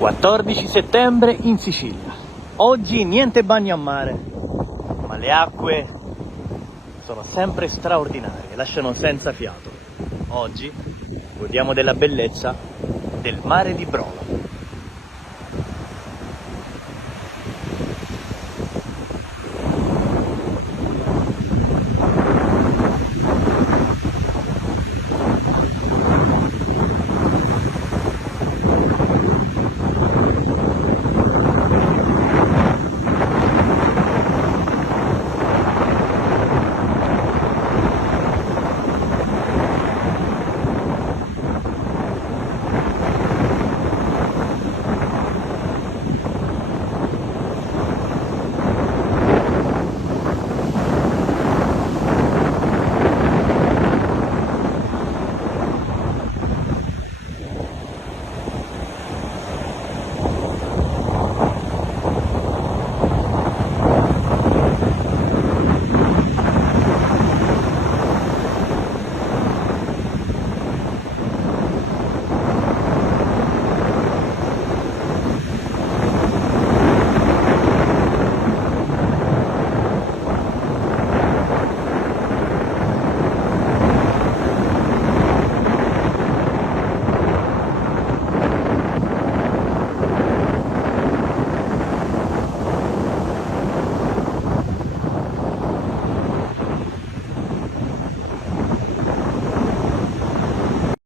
14 settembre in Sicilia. Oggi niente bagno a mare, ma le acque sono sempre straordinarie, lasciano senza fiato. Oggi godiamo della bellezza del mare di Brolo.